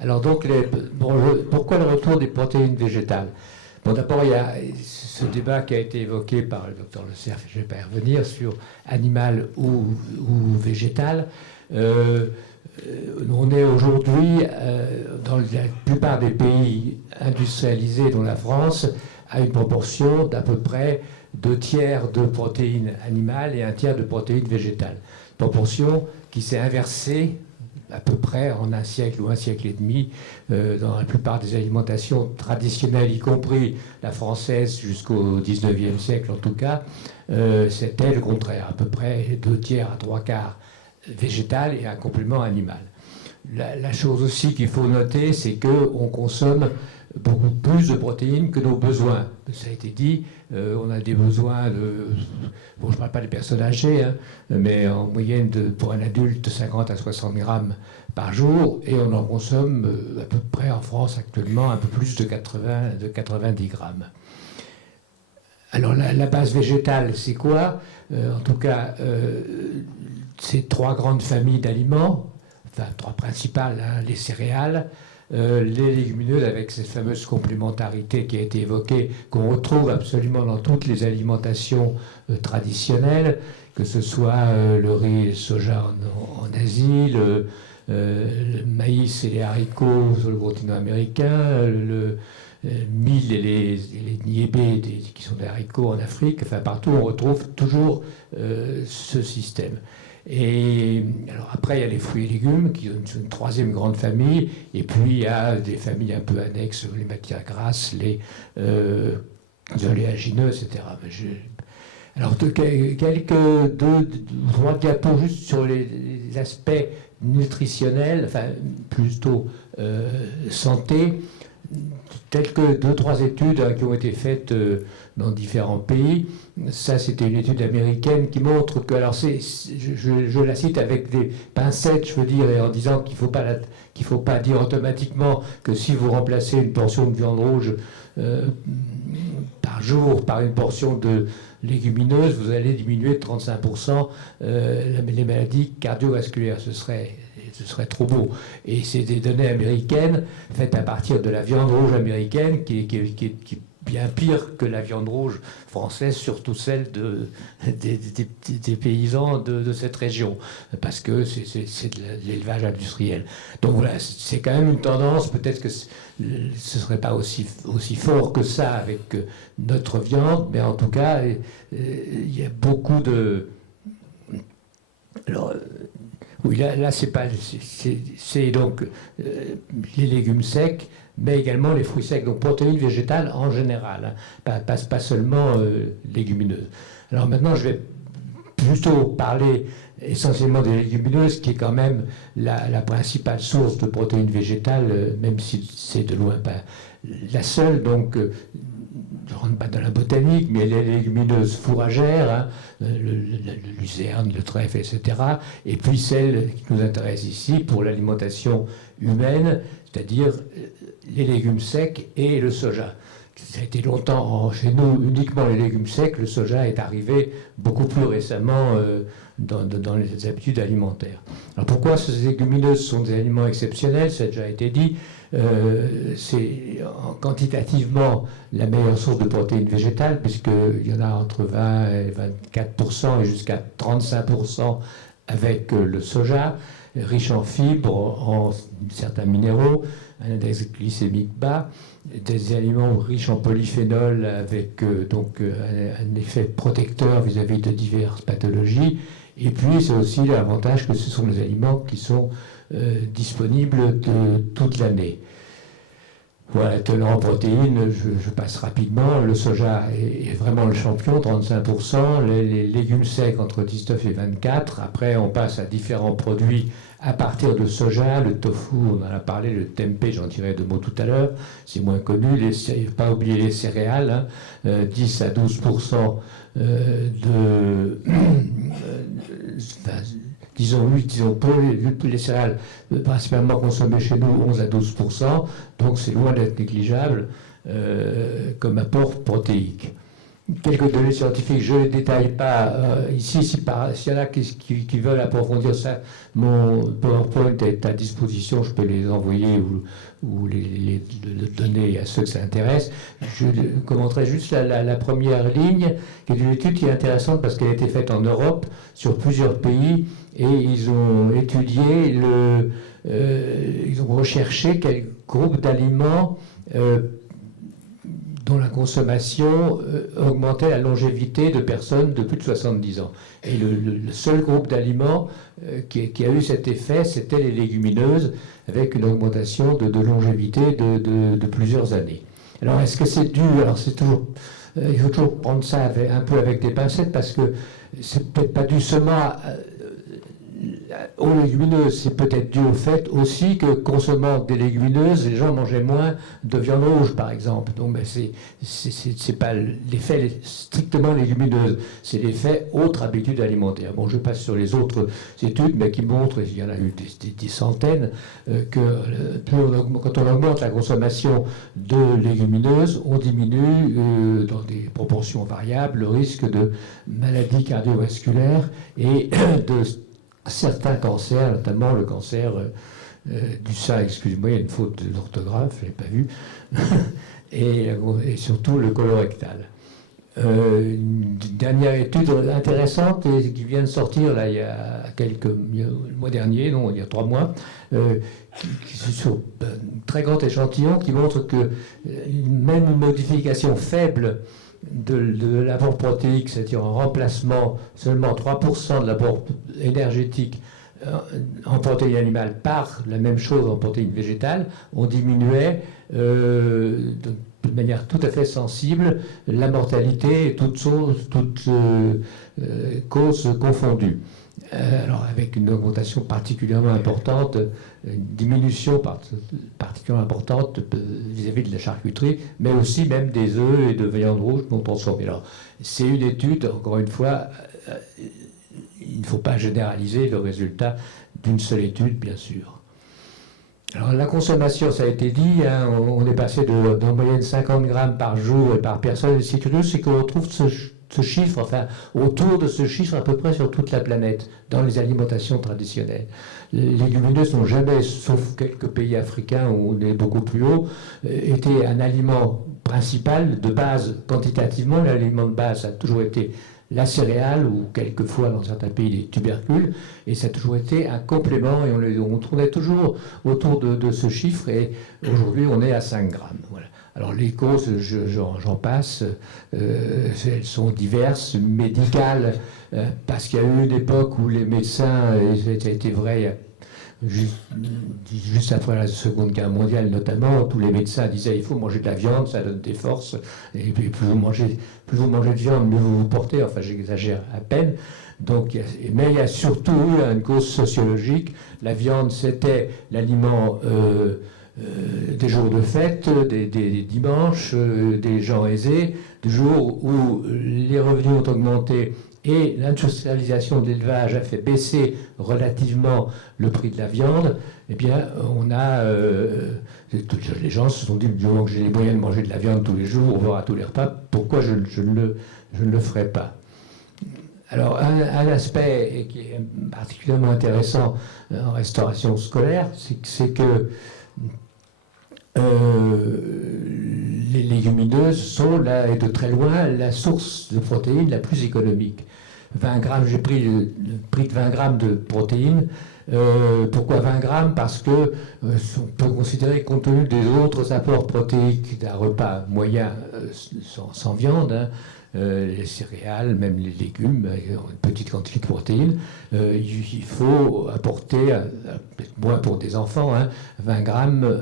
Alors donc, pourquoi le retour des protéines végétales? Bon, d'abord, il y a ce débat qui a été évoqué par le docteur Le Cerf, je ne vais pas y revenir, sur animal ou végétal. On est aujourd'hui, dans la plupart des pays industrialisés, dont la France, à une proportion d'à peu près 2/3 de protéines animales et 1/3 de protéines végétales. Proportion qui s'est inversée à peu près en un siècle ou un siècle et demi dans la plupart des alimentations traditionnelles, y compris la française jusqu'au 19e siècle en tout cas, c'était le contraire, à peu près 2/3 à 3/4 végétal et un complément animal. La chose aussi qu'il faut noter, c'est qu'on consomme beaucoup plus de protéines que nos besoins. Ça a été dit, on a des besoins de... Bon, je ne parle pas des personnes âgées, hein, mais en moyenne, pour un adulte, 50 à 60 grammes par jour, et on en consomme à peu près en France actuellement un peu plus de 90 grammes. Alors la base végétale, c'est quoi? En tout cas, c'est 3 grandes familles d'aliments, enfin 3 principales, hein, les céréales, les légumineuses avec cette fameuse complémentarité qui a été évoquée, qu'on retrouve absolument dans toutes les alimentations traditionnelles, que ce soit le riz et le soja en Asie, le maïs et les haricots sur le continent américain, le mil et les niébés qui sont des haricots en Afrique, enfin partout on retrouve toujours ce système. Et alors après, il y a les fruits et légumes, qui sont une 3e grande famille, et puis il y a des familles un peu annexes, les matières grasses, les oléagineux, etc. Alors, quelques 3 diapos juste sur les aspects nutritionnels, enfin plutôt santé, telles que 2-3 études qui ont été faites dans différents pays. Ça, c'était une étude américaine qui montre que, alors je la cite avec des pincettes, je veux dire, en disant qu'il ne faut pas dire automatiquement que si vous remplacez une portion de viande rouge par jour par une portion de légumineuses, vous allez diminuer de 35% les maladies cardiovasculaires. Ce serait trop beau. Et c'est des données américaines faites à partir de la viande rouge américaine qui est bien pire que la viande rouge française, surtout celle des paysans de cette région, parce que c'est de l'élevage industriel. Donc voilà, c'est quand même une tendance, peut-être que ce ne serait pas aussi fort que ça avec notre viande, mais en tout cas, il y a beaucoup de... Alors, oui, là c'est donc les légumes secs, mais également les fruits secs, donc protéines végétales en général, hein, pas seulement légumineuses. Alors maintenant, je vais plutôt parler essentiellement des légumineuses, qui est quand même la principale source de protéines végétales, même si c'est de loin pas la seule. Donc, je ne rentre pas dans la botanique, mais les légumineuses fourragères, hein, le luzerne, le trèfle, etc. Et puis celles qui nous intéressent ici pour l'alimentation humaine, c'est-à-dire les légumes secs et le soja. Ça a été longtemps chez nous uniquement les légumes secs. Le soja est arrivé beaucoup plus récemment dans les habitudes alimentaires. Alors pourquoi ces légumineuses sont des aliments exceptionnels? Ça a déjà été dit. C'est quantitativement la meilleure source de protéines végétales, puisqu'il y en a entre 20 et 24% et jusqu'à 35% avec le soja, riche en fibres, en certains minéraux, un index glycémique bas, des aliments riches en polyphénol avec donc un effet protecteur vis-à-vis de diverses pathologies. Et puis c'est aussi l'avantage que ce sont des aliments qui sont disponibles toute l'année. Voilà, tenant en protéines, je passe rapidement. Le soja est vraiment le champion, 35%. Les légumes secs entre 19 et 24. Après, on passe à différents produits à partir de soja. Le tofu, on en a parlé, le tempeh, j'en dirai 2 mots tout à l'heure. C'est moins connu. Il ne faut pas oublier les céréales, hein, 10 à 12% disons pour les céréales principalement consommées chez nous, 11 à 12%, donc c'est loin d'être négligeable comme apport protéique. quelques données scientifiques, je ne les détaille pas ici. S'il y en a qui veulent approfondir ça, mon PowerPoint est à disposition, je peux les envoyer ou les donner à ceux que ça intéresse. Je commenterai juste la première ligne, qui est une étude qui est intéressante parce qu'elle a été faite en Europe, sur plusieurs pays, et ils ont étudié, ils ont recherché quel groupe d'aliments dont la consommation augmentait la longévité de personnes de plus de 70 ans. Et le seul groupe d'aliments qui a eu cet effet, c'était les légumineuses, avec une augmentation de longévité de plusieurs années. Alors, est-ce que c'est dû? Alors, c'est toujours, il faut toujours prendre ça un peu avec des pincettes, parce que c'est peut-être pas dû seulement aux légumineuses, c'est peut-être dû au fait aussi que, consommant des légumineuses, les gens mangeaient moins de viande rouge, par exemple. Donc, ben, c'est pas l'effet strictement légumineuse, c'est l'effet autre habitude alimentaire. Bon, je passe sur les autres études, mais qui montrent, il y en a eu des centaines, que quand on augmente la consommation de légumineuses, on diminue dans des proportions variables le risque de maladies cardiovasculaires et de certains cancers, notamment le cancer du sein, excusez-moi, il y a une faute d'orthographe, je ne l'ai pas vu, et surtout le colorectal. Une dernière étude intéressante et qui vient de sortir là, il y a le mois dernier, non, il y a 3 mois, sur un très grand échantillon qui montre que même une modification faible de l'apport protéique, c'est-à-dire en remplacement seulement 3% de l'apport énergétique en protéines animales par la même chose en protéines végétales, on diminuait de manière tout à fait sensible la mortalité, toutes causes confondues. Alors avec une augmentation particulièrement importante, une diminution particulièrement importante vis-à-vis de la charcuterie, mais aussi même des œufs et de viande rouge non transformée. Alors c'est une étude, encore une fois, il ne faut pas généraliser le résultat d'une seule étude, bien sûr. Alors la consommation, ça a été dit, hein, on est passé d'en moyenne 50 grammes par jour et par personne. Et ce qui est curieux, c'est qu'on trouve ce chiffre, enfin autour de ce chiffre à peu près sur toute la planète, dans les alimentations traditionnelles. Les légumineuses n'ont jamais, sauf quelques pays africains où on est beaucoup plus haut, été un aliment principal de base quantitativement. L'aliment de base a toujours été la céréale, ou quelquefois dans certains pays les tubercules, et ça a toujours été un complément, et on tournait toujours autour de ce chiffre, et aujourd'hui on est à 5 grammes. Voilà. Alors les causes, j'en passe, elles sont diverses, médicales, parce qu'il y a eu une époque où les médecins, et ça a été vrai juste après la Seconde Guerre mondiale notamment, tous les médecins disaient il faut manger de la viande, ça donne des forces, et puis plus vous mangez de viande, mieux vous vous portez, enfin j'exagère à peine. Donc, mais il y a surtout eu une cause sociologique. La viande, c'était l'aliment des jours de fête, des dimanches, des gens aisés, du jour où les revenus ont augmenté et l'industrialisation de l'élevage a fait baisser relativement le prix de la viande. Eh bien, les gens se sont dit, du moment que j'ai les moyens de manger de la viande tous les jours, voire à tous les repas, pourquoi je ne le ferai pas? Alors, un aspect qui est particulièrement intéressant en restauration scolaire, c'est que les légumineuses sont, là, et de très loin, la source de protéines la plus économique. 20 grammes, j'ai pris le prix de 20 grammes de protéines. Pourquoi 20 grammes? Parce que on peut considérer, compte tenu des autres apports protéiques d'un repas moyen sans viande, hein, les céréales, même les légumes, une petite quantité de protéines, il faut apporter, peut-être moins pour des enfants, hein, 20 grammes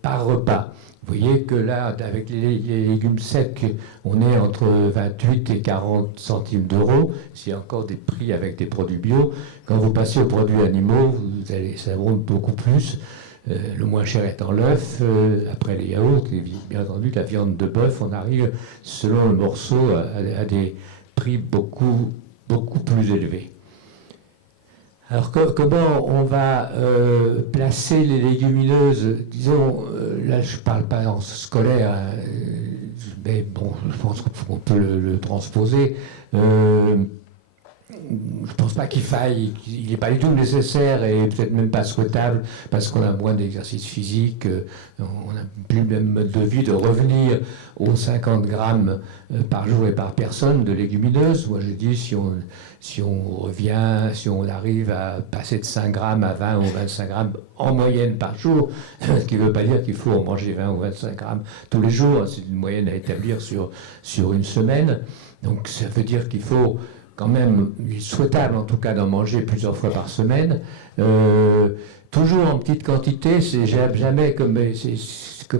par repas. Vous voyez que là, avec les légumes secs, on est entre 28 et 40 centimes d'euros. C'est encore des prix avec des produits bio. Quand vous passez aux produits animaux, ça monte beaucoup plus. Le moins cher étant l'œuf, après les yaourts, et bien entendu la viande de bœuf, on arrive, selon le morceau, à des prix beaucoup plus élevés. Alors comment on va placer les légumineuses? Disons, là je ne parle pas en scolaire, mais bon, je pense qu'on peut le transposer. Je ne pense pas il n'est pas du tout nécessaire et peut-être même pas souhaitable, parce qu'on a moins d'exercice physique, on n'a plus le même mode de vie, de revenir aux 50 grammes par jour et par personne de légumineuses. Moi je dis, si on arrive à passer de 5 grammes à 20 ou 25 grammes en moyenne par jour, ce qui ne veut pas dire qu'il faut en manger 20 ou 25 grammes tous les jours, c'est une moyenne à établir sur une semaine. Donc ça veut dire qu'il faut quand même, il est souhaitable en tout cas d'en manger plusieurs fois par semaine, toujours en petite quantité. C'est jamais comme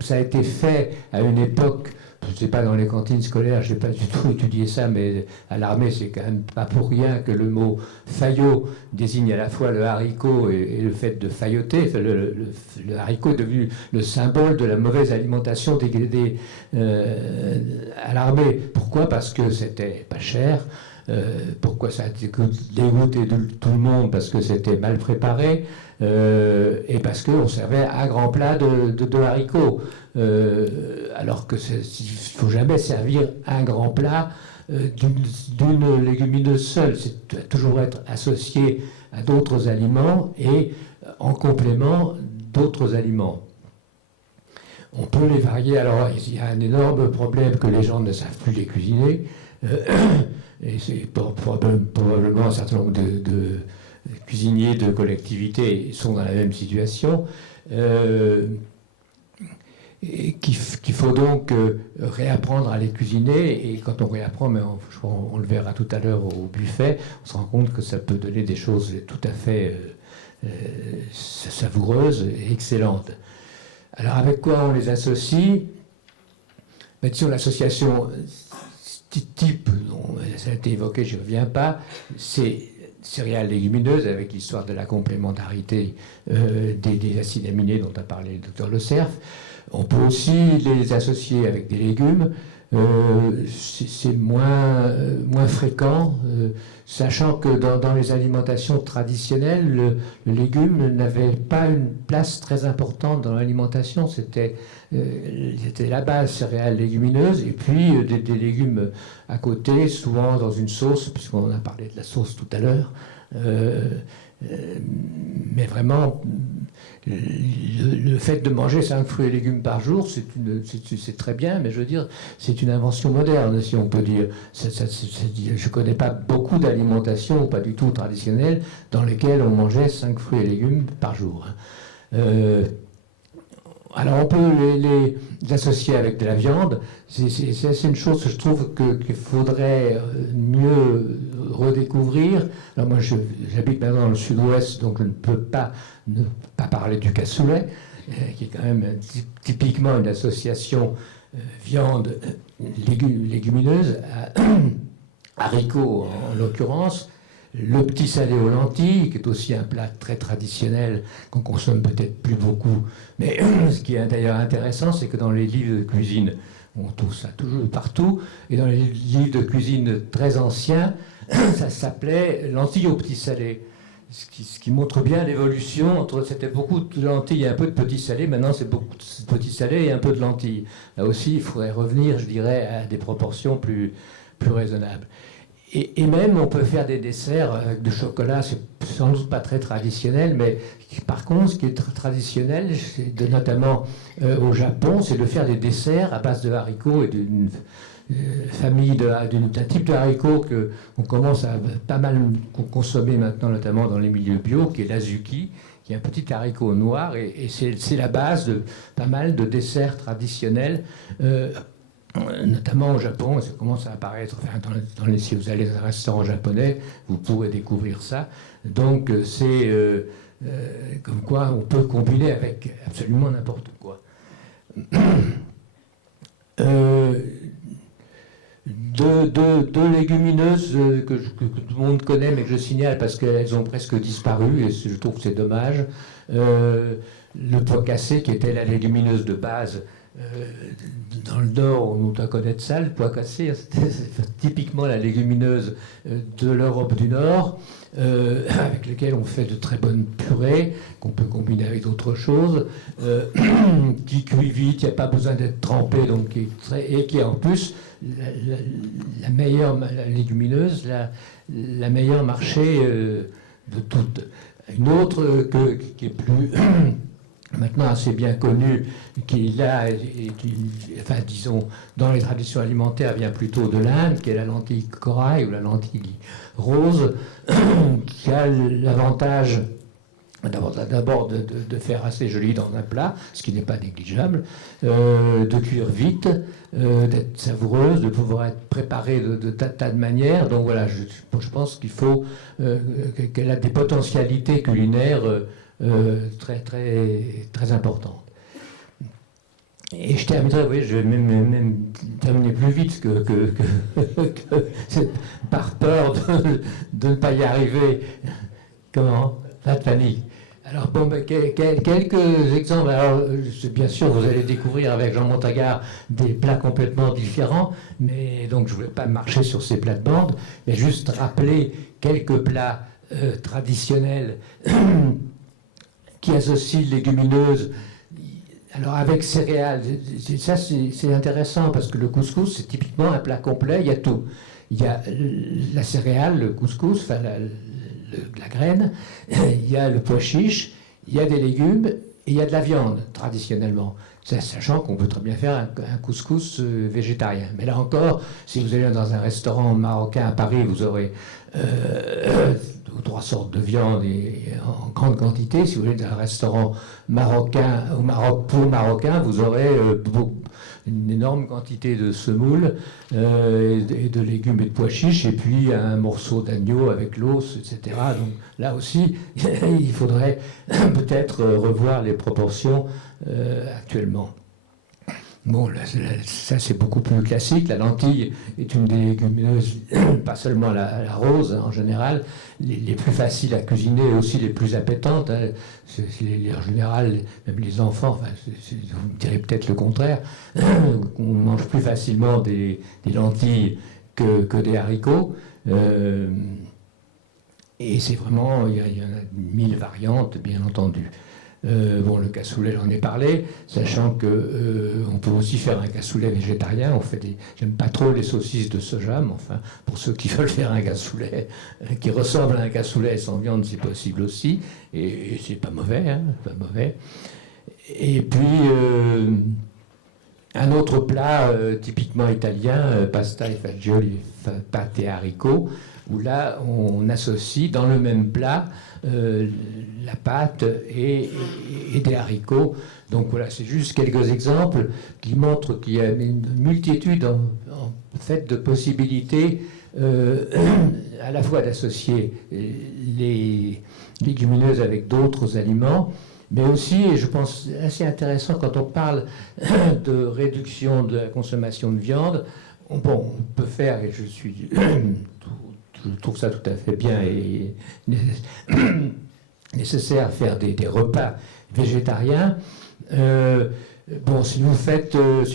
ça a été fait à une époque. Je ne sais pas, dans les cantines scolaires, je n'ai pas du tout étudié ça, mais à l'armée, c'est quand même pas pour rien que le mot faillot désigne à la fois le haricot et le fait de failloter. Enfin, le haricot est devenu le symbole de la mauvaise alimentation à l'armée. Pourquoi? Parce que c'était pas cher. Pourquoi ça a dégoûté tout le monde? Parce que c'était mal préparé et parce qu'on servait un grand plat de haricots. Alors qu'il ne faut jamais servir un grand plat d'une légumineuse seule. C'est doit toujours être associé à d'autres aliments et en complément d'autres aliments. On peut les varier. Alors, il y a un énorme problème que les gens ne savent plus les cuisiner. Et c'est probablement un certain nombre de cuisiniers de collectivités sont dans la même situation. Et qu'il faut donc réapprendre à les cuisiner. Et quand on réapprend, mais on le verra tout à l'heure au buffet, on se rend compte que ça peut donner des choses tout à fait savoureuses et excellentes. Alors avec quoi on les associe? Ben, disons, l'association type, ça a été évoqué, je ne reviens pas, c'est céréales légumineuses, avec l'histoire de la complémentarité des acides aminés dont a parlé le docteur Le Cerf. On peut aussi les associer avec des légumes. C'est moins fréquent, sachant que dans les alimentations traditionnelles, le légume n'avait pas une place très importante dans l'alimentation. C'était la base céréales légumineuses, et puis des légumes à côté, souvent dans une sauce, puisqu'on a parlé de la sauce tout à l'heure. Mais vraiment, le fait de manger 5 fruits et légumes par jour, c'est très bien, mais je veux dire, c'est une invention moderne, si on peut dire. Je ne connais pas beaucoup d'alimentations, pas du tout traditionnelles, dans lesquelles on mangeait 5 fruits et légumes par jour. Alors on peut les associer avec de la viande. C'est une chose que je trouve qu'il faudrait mieux redécouvrir. Alors moi j'habite maintenant dans le sud-ouest, donc je ne peux pas ne pas parler du cassoulet, qui est quand même typiquement une association viande légumineuse, haricots en l'occurrence. Le petit salé aux lentilles, qui est aussi un plat très traditionnel, qu'on consomme peut-être plus beaucoup. Mais ce qui est d'ailleurs intéressant, c'est que dans les livres de cuisine, on trouve ça toujours partout, et dans les livres de cuisine très anciens, ça s'appelait lentilles au petit salé. Ce qui montre bien l'évolution entre, c'était beaucoup de lentilles et un peu de petits salés, maintenant c'est beaucoup de petits salés et un peu de lentilles. Là aussi, il faudrait revenir, je dirais, à des proportions plus raisonnables. Et même, on peut faire des desserts avec du chocolat, c'est sans doute pas très traditionnel, mais par contre, ce qui est traditionnel, notamment au Japon, c'est de faire des desserts à base de haricots et d'une famille, d'un type de haricots qu'on commence à pas mal consommer maintenant, notamment dans les milieux bio, qui est l'azuki, qui est un petit haricot noir, et c'est la base de pas mal de desserts traditionnels. Notamment au Japon, ça commence à apparaître, enfin, si vous allez dans un restaurant japonais, vous pourrez découvrir ça. Donc c'est comme quoi on peut combiner avec absolument n'importe quoi. Deux légumineuses que tout le monde connaît, mais que je signale parce qu'elles ont presque disparu, et je trouve que c'est dommage. Le pois cassé, qui était la légumineuse de base Dans le Nord, on doit connaître ça, le pois cassé, c'est typiquement la légumineuse de l'Europe du Nord, avec lesquelles on fait de très bonnes purées, qu'on peut combiner avec d'autres choses, qui cuit vite, il n'y a pas besoin d'être trempé, donc, et qui est en plus la meilleure légumineuse, la meilleure marché de toutes. Une autre qui est plus... maintenant assez bien connue, qui là, enfin disons, dans les traditions alimentaires, vient plutôt de l'Inde, qui est la lentille corail ou la lentille rose, qui a l'avantage d'abord de faire assez joli dans un plat, ce qui n'est pas négligeable, de cuire vite, d'être savoureuse, de pouvoir être préparée de tas de manières. Donc voilà, je pense qu'il faut qu'elle a des potentialités culinaires très, très, très importante. Et je terminerai, oui, je vais même terminer plus vite que par peur de ne pas y arriver. Comment? Pas de panique. Alors, bon, quelques exemples. Alors, bien sûr, vous allez découvrir avec Jean Montagard des plats complètement différents, mais donc je ne voulais pas marcher sur ces plates-bandes, mais juste rappeler quelques plats traditionnels qui associe légumineuses, alors avec céréales. Ça, c'est intéressant parce que le couscous, c'est typiquement un plat complet, il y a tout. Il y a la céréale, le couscous, enfin la graine, il y a le pois chiche, il y a des légumes et il y a de la viande, traditionnellement. Sachant qu'on peut très bien faire un couscous végétarien. Mais là encore, si vous allez dans un restaurant marocain à Paris, vous aurez 2 ou 3 sortes de viande et en grande quantité. Si vous allez dans un restaurant marocain au Maroc pour marocain, vous aurez une énorme quantité de semoule et de légumes et de pois chiches, et puis un morceau d'agneau avec l'os, etc. Donc là aussi, il faudrait peut-être revoir les proportions actuellement. Bon, ça c'est beaucoup plus classique. La lentille est une des légumineuses, pas seulement la rose, hein, en général, les plus faciles à cuisiner et aussi les plus appétantes. Hein. En général, même les enfants, enfin, vous me direz peut-être le contraire, on mange plus facilement des lentilles que des haricots. Et c'est vraiment, il y en a 1000 variantes, bien entendu. Bon, le cassoulet, j'en ai parlé, sachant qu'on peut aussi faire un cassoulet végétarien. J'aime pas trop les saucisses de soja, mais enfin, pour ceux qui veulent faire un cassoulet qui ressemble à un cassoulet sans viande, c'est possible aussi. Et c'est pas mauvais, hein, pas mauvais. Et puis, un autre plat typiquement italien, pasta e fagioli, pâte et haricots, où là, on associe dans le même plat la pâte et des haricots. Donc voilà, c'est juste quelques exemples qui montrent qu'il y a une multitude en fait de possibilités à la fois d'associer les légumineuses avec d'autres aliments, mais aussi, et je pense assez intéressant quand on parle de réduction de la consommation de viande, on peut faire, et je trouve ça tout à fait bien et nécessaire, faire des repas végétariens. Si vous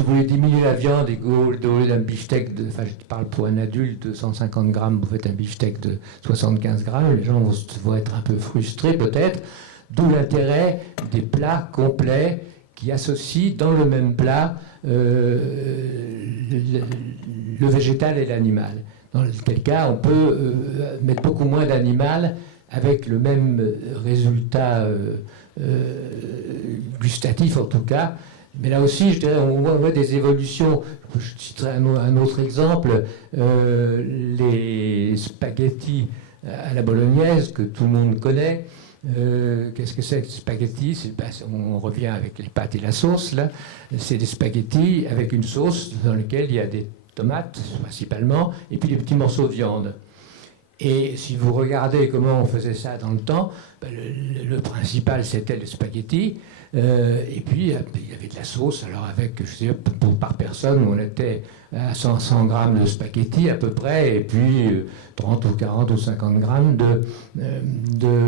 voulez diminuer la viande et au lieu d'un beefsteak, enfin je parle pour un adulte de 150 grammes, vous faites un beefsteak de 75 grammes, les gens vont être un peu frustrés peut-être, d'où l'intérêt des plats complets qui associent dans le même plat le végétal et l'animal. Dans quel cas, on peut mettre beaucoup moins d'animal avec le même résultat gustatif, en tout cas. Mais là aussi, je dirais, on voit des évolutions. Je citerai un autre exemple, les spaghettis à la bolognaise, que tout le monde connaît. Qu'est-ce que c'est que les spaghettis? On revient avec les pâtes et la sauce, là. C'est des spaghettis avec une sauce dans laquelle il y a des tomates principalement, et puis des petits morceaux de viande. Et si vous regardez comment on faisait ça dans le temps, le principal c'était le spaghetti, et puis il y avait de la sauce, alors avec, je sais, par personne, on était à 100 grammes de spaghetti à peu près, et puis 30 ou 40 ou 50 grammes de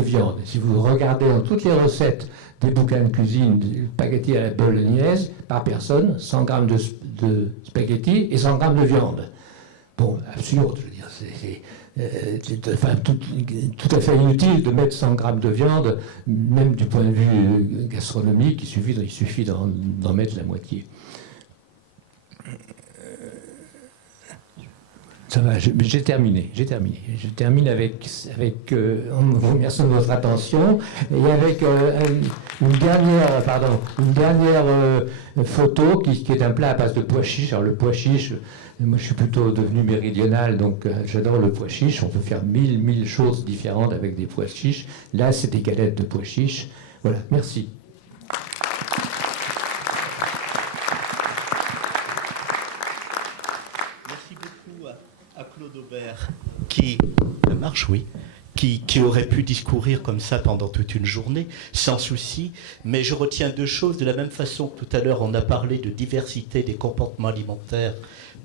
viande. Si vous regardez dans toutes les recettes des bouquins de cuisine, des spaghettis à la bolognaise par personne, 100 grammes de spaghettis et 100 grammes de viande. Bon, absurde, je veux dire, tout à fait inutile de mettre 100 grammes de viande, même du point de vue gastronomique, il suffit d'en mettre la moitié. Ça va, j'ai terminé. Je termine en vous remerciant de votre attention et avec une dernière photo qui est un plat à base de pois chiches. Alors le pois chiche, moi je suis plutôt devenu méridional, donc j'adore le pois chiche. On peut faire mille choses différentes avec des pois chiches. Là, c'est des galettes de pois chiches. Voilà, merci. Claude Aubert, qui aurait pu discourir comme ça pendant toute une journée, sans souci, mais je retiens deux choses. De la même façon que tout à l'heure, on a parlé de diversité des comportements alimentaires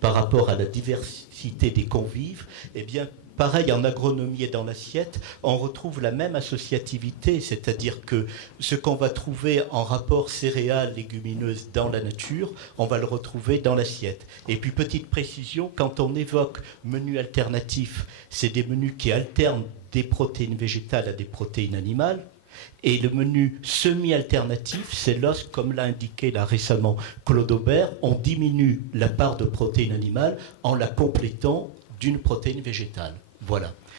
par rapport à la diversité des convives, eh bien, pareil, en agronomie et dans l'assiette, on retrouve la même associativité, c'est-à-dire que ce qu'on va trouver en rapport céréales, légumineuses dans la nature, on va le retrouver dans l'assiette. Et puis, petite précision, quand on évoque menu alternatif, c'est des menus qui alternent des protéines végétales à des protéines animales. Et le menu semi-alternatif, c'est lorsque, comme l'a indiqué là récemment Claude Aubert, on diminue la part de protéines animales en la complétant d'une protéine végétale. Voilà.